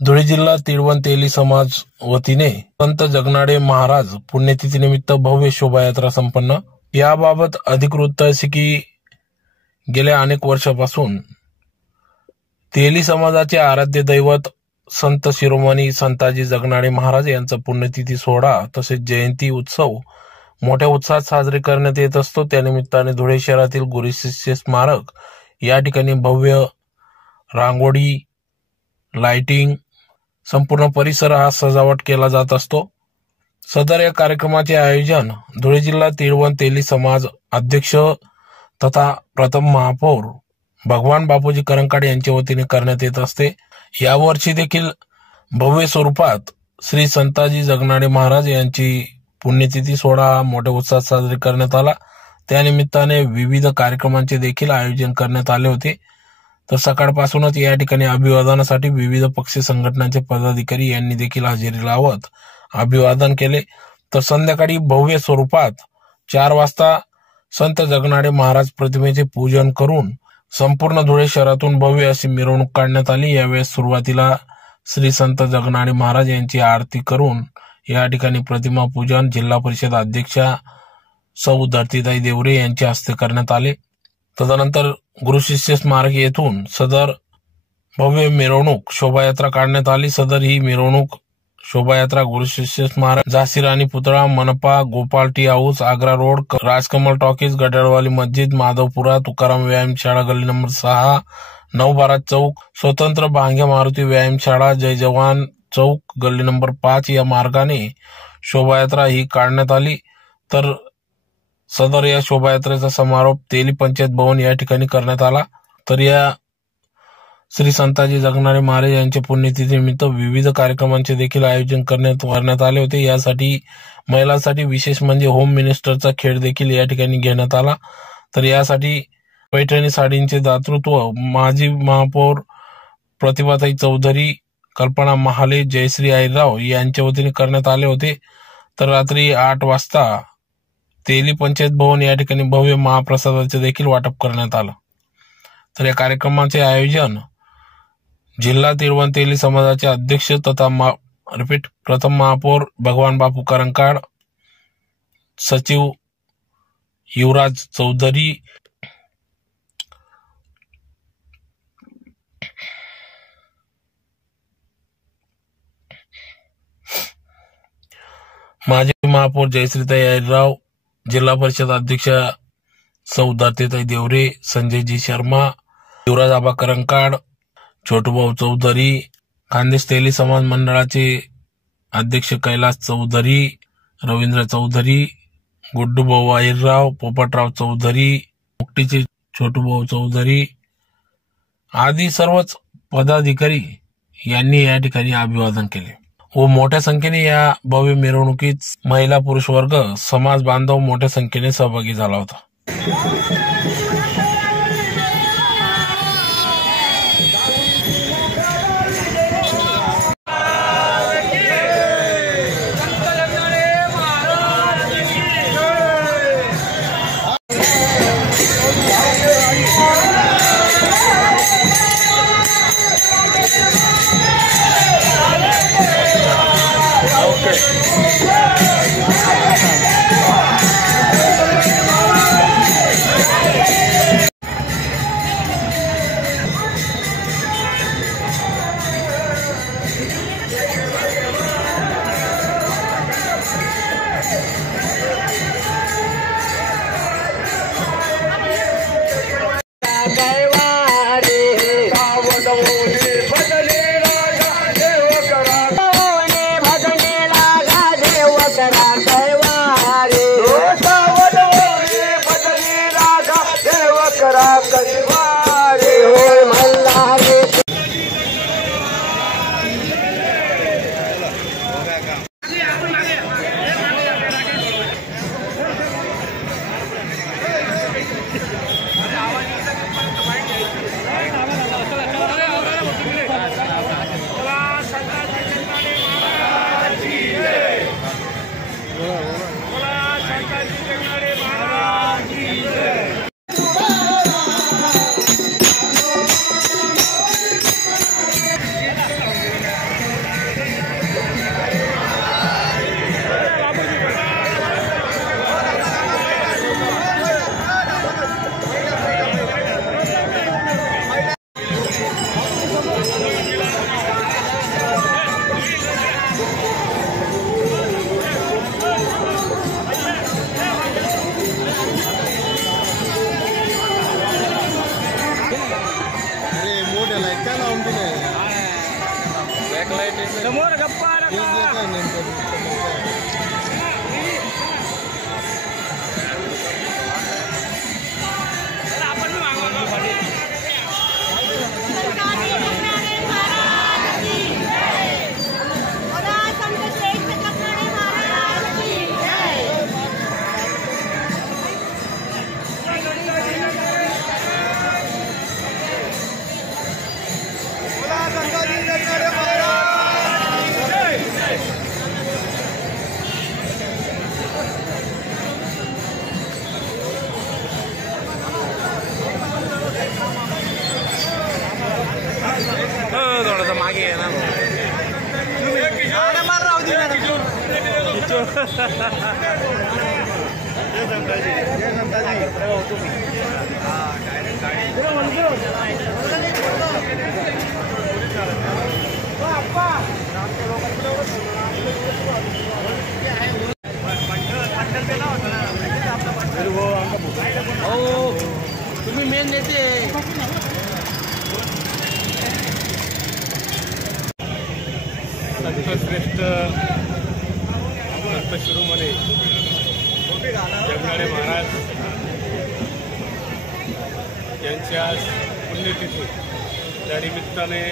धुळे जिल्हा तिळवण तेली समाज वतीने संत जगनाडे महाराज पुण्यतिथीनिमित्त भव्य शोभायात्रा संपन्न। याबाबत अधिकृत वृत्त असे की गेल्या अनेक वर्षापासून तेली समाजाचे आराध्य दैवत संत शिरोमणी संताजी जगनाडे महाराज यांचा पुण्यतिथी सोहळा तसेच जयंती उत्सव मोठ्या उत्साहात साजरे करण्यात येत असतो। त्यानिमित्ताने धुळे शहरातील गुरु शिष्य स्मारक या ठिकाणी भव्य रांगोळी, लाइटिंग, संपूर्ण परिसर हा सजावट केला जात असतो। सदर या कार्यक्रमाचे आयोजन धुळे जिल्हा तिळवण तेली समाज अध्यक्ष तथा प्रथम महापौर भगवान बापूजी करंकाड यांच्या वतीने करण्यात येत असते। यावर्षी देखील भव्य स्वरूपात श्री संताजी जगनाडे महाराज यांची पुण्यतिथी सोहळा मोठ्या उत्साहात साजरी करण्यात आला। त्यानिमित्ताने विविध कार्यक्रमांचे देखील आयोजन करण्यात आले होते। तर सकाळपासूनच या ठिकाणी अभिवादनासाठी विविध पक्ष संघटनांचे पदाधिकारी यांनी देखील हजेरी लावत अभिवादन केले। तर संध्याकाळी भव्य स्वरूपात 4 वाजता संत जगनाडे महाराज प्रतिमेचे पूजन करून संपूर्ण धुळे शहरातून भव्य अशी मिरवणूक काढण्यात आली। यावेळेस सुरुवातीला श्री संत जगनाडे महाराज यांची आरती करून या ठिकाणी प्रतिमा पूजन जिल्हा परिषद अध्यक्षा सौ धरतीताई देवरे यांच्या हस्ते करण्यात आले। तदनंतर गुरु शिष्य स्मारक येथून सदर भव्य मिरवणूक शोभायात्रा काढण्यात आली। सदर ही मिरवणूक शोभायात्रा गुरु शिष्य स्मारक, झाशी राणी पुतळा, मनपा, Gopal tea house, Agra road, Rajkamal talkies, Gadalwali मस्जिद, माधवपुरा, तुकाराम व्यायामशाळा गल्ली नंबर 6, नवभारत चौक, स्वतंत्र भांग्या मारुती व्यायामशाळा, जय जवान चौक गल्ली नंबर 5 या मार्गाने शोभायात्रा ही काढण्यात आली। तर सदर या शोभायात्रेचा समारोप तेली पंचायत भवन या ठिकाणी करण्यात आला। तर या श्री संताजी जगनाडे महाराज यांच्या पुण्यतिथीनिमित्त विविध कार्यक्रमांचे देखील आयोजन करण्यात आले होते। यासाठी महिलांसाठी विशेष म्हणजे होम मिनिस्टरचा खेळ देखील या ठिकाणी घेण्यात आला। तर यासाठी पैठणी साडींचे दातृत्व माजी महापौर प्रतिभाताई चौधरी, कल्पना महाले, जयश्री आईराव यांच्या वतीने करण्यात आले होते। तर रात्री 8 वाजता तेली पंचायत भवन या ठिकाणी भव्य महाप्रसादाचे देखील वाटप करण्यात आलं। तर या कार्यक्रमाचे आयोजन जिल्हा तिळवण तेली समाजाचे अध्यक्ष तथा प्रथम महापौर भगवान बापू करंकाड, सचिव युवराज चौधरी, माजी महापौर जयश्रीताई आईराव, जिल्हा परिषद अध्यक्ष सौ धरतीताई देवरे, संजयजी शर्मा, युवराज आबा करंकाड, छोटूभाऊ चौधरी, खानदेश तेली समाज मंडळाचे अध्यक्ष कैलास चौधरी, रवींद्र चौधरी, गुड्डूभाऊ आईराव, पोपटराव चौधरी, मुक्तीचे छोटूभाऊ चौधरी आदी सर्वच पदाधिकारी यांनी या ठिकाणी अभिवादन केले व मोठ्या संख्येने या भव्य मिरवणुकीत महिला पुरुष वर्ग समाज बांधव मोठ्या संख्येने सहभागी झाला होता। समोर गप्पा थोडासा मागे आहे ना तुम्ही मेन नेते संतश्रेष्ठ संत शिरोमणी जगनाडे महाराज यांच्या पुण्यतिथी त्या निमित्ताने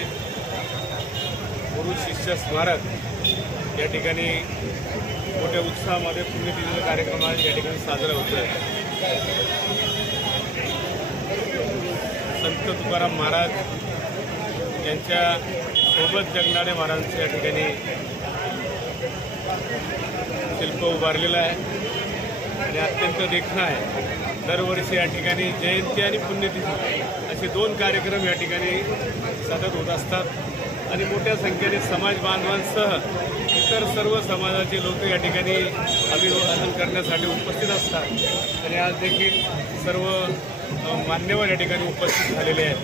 गुरु शिष्य स्मारक या ठिकाणी मोठ्या उत्साहामध्ये पुण्यतिथीचा कार्यक्रम आज या ठिकाणी साजरा होतोय। संत तुकाराम महाराज यांच्या सोबत जगनाडे महाराजांचं या ठिकाणी शिल्प उभारलेलं आहे आणि अत्यंत देखणं आहे। दरवर्षी या ठिकाणी जयंती आणि पुण्यतिथी असे दोन कार्यक्रम या ठिकाणी सतत होत असतात आणि मोठ्या संख्येने समाज बांधवांसह इतर सर्व समाजाचे लोक या ठिकाणी अभिवादन करण्यासाठी उपस्थित असतात आणि आज देखील सर्व मान्यवर या ठिकाणी उपस्थित झालेले आहेत।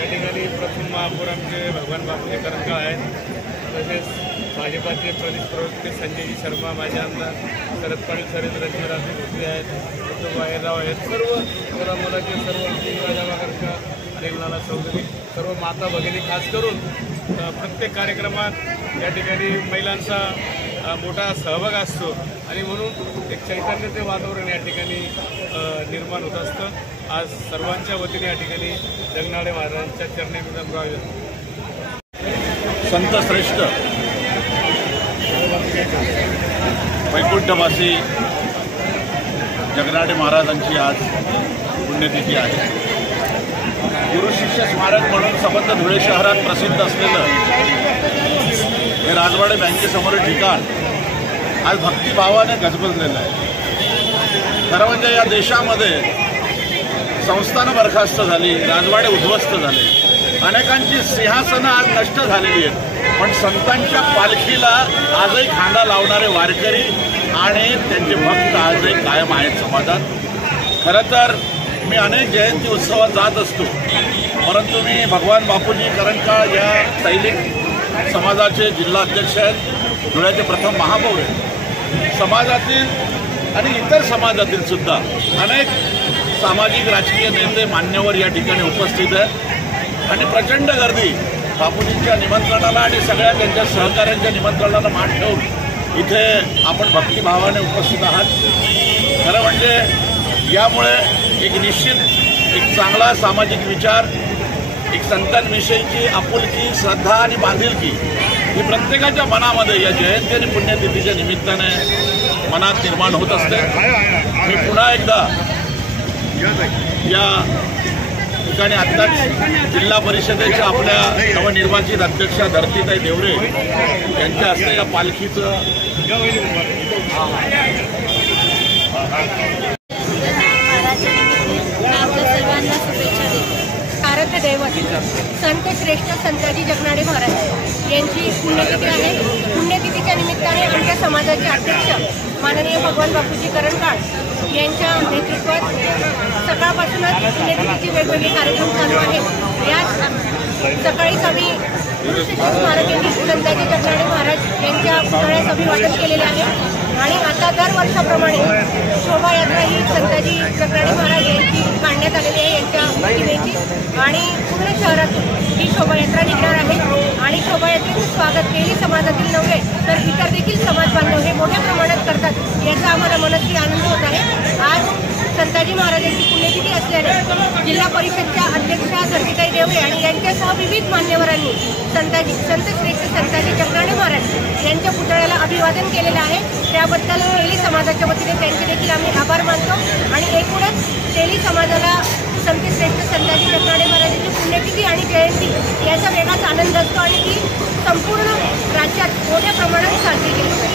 या ठिकाणी प्रथम महापौर आमचे भगवान बापूजी करंजकाळ आहेत, तसेच भाजपाचे प्रदेश प्रवक्ते संजयजी शर्मा, माझे आमदार शरद पाटील, रणजित राजे भोसले आहेत, उद्धव बाहेरराव आहेत, सर्व मुलाचे सर्व राजा वागरकर, अनिल चौधरी, सर्व माता भगिनी, खास करून प्रत्येक कार्यक्रमात या ठिकाणी महिलांचा मोठा सहभाग असतो आणि म्हणून एक चैतन्याचे वातावरण या ठिकाणी निर्माण होत असतं। आज सर्वांच्या वतीने या ठिकाणी जगनाडे महाराजांच्या चरणी संत श्रेष्ठ वैकुंठवासी जगनाडे महाराजांची आज पुण्यतिथी आहे। गुरु शिष्य स्मारक म्हणून संबंध धुळे शहरात प्रसिद्ध असलेलं हे राजवाडे बँकेसमोर ठिकाण आज भक्तिभावाने गजबजलेलं आहे। खरं म्हणजे या देशामध्ये संस्थानं बरखास्त झाली, राजवाडे उद्ध्वस्त झाले, अनेकांची सिंहासनं आज नष्ट झालेली आहेत, पण संतांच्या पालखीला आजही खांदा लावणारे वारकरी आणि त्यांचे भक्त आजही कायम आहेत समाजात। खरं तर मी अनेक जयंती उत्सवात जात असतो, परंतु मी भगवान बापूजी करंजकाळ या सैनिक समाजाचे जिल्हा अध्यक्ष आहेत, धुळ्याचे प्रथम महापौर आहेत। समाजातील आणि इतर समाजातील सुद्धा अनेक सामाजिक राजकीय नेते मान्यवर या ठिकाणी उपस्थित आहेत आणि प्रचंड गर्दी बापूजींच्या निमंत्रणाला आणि सगळ्या त्यांच्या सहकाऱ्यांच्या निमंत्रणाला मान ठेवून इथे आपण भक्तिभावाने उपस्थित आहात। खरं म्हणजे यामुळे एक निश्चित एक चांगला सामाजिक विचार, एक संतांविषयीची आपुलकी, श्रद्धा आणि बांधिलकी ही प्रत्येकाच्या मनामध्ये या जयंती आणि पुण्यतिथीच्या निमित्ताने मनात निर्माण होत असते। मी पुन्हा एकदा या ठिकाणी आत्ताच जिल्हा परिषदेच्या आपल्या नवनिर्वाचित अध्यक्षा धरतीताई देवरे यांच्या हस्ते या पालखीचं सर्वांना शुभेच्छा देतो। कारक दैवत संत श्रेष्ठ संताजी जगनाडे महाराज यांची पुण्यतिथी आहे। पुण्यतिथीच्या निमित्ताने आमच्या समाजाचे अध्यक्ष माननीय भगवान बापूजी करंजकाळ यांच्या नेतृत्वात सकाळपासूनच पुण्यतिथीचे वेगवेगळे कार्यक्रम चालू आहेत। यात सकाळीच आम्ही गुरु शिष्य स्मारक येथील संताजी जगनाडे महाराज यांच्या पुतळ्यास अभिवादन केलेले आहे आणि आता दरवर्षाप्रमाणे शोभायात्रा ही संताजी जगनाडे महाराज यांची काढण्यात आलेली आहे यांच्या प्रतिमेची आणि पूर्ण शहरातून ही शोभायात्रा निघणार आहे आणि शोभायात्रेचं स्वागत तेली समाजातील नव्हे तर इतर देखील समाज बांधव हे मोठ्या प्रमाणात करतात याचा आम्हाला मनस्वी आनंद होत आहे। आज संताजी महाराजांची पुण्यतिथी असल्याने जिल्हा परिषदच्या अध्यक्षा धर्मिताई देवरे आणि यांच्यासह विविध मान्यवरांनी संत श्रेष्ठ संताजी जगनाडे महाराज यांच्या पुतळ्याला अभिवादन केलेलं आहे। त्याबद्दल तेली समाजाच्या वतीने त्यांचे देखील आम्ही आभार मानतो आणि एकूणच तेली समाजाला संत श्रेष्ठ संताजी जगनाडे महाराजांची पुण्यतिथी आणि जयंती याचा वेगळाच आनंद असतो आणि ती संपूर्ण राज्यात मोठ्या प्रमाणात साजरी केली जाते।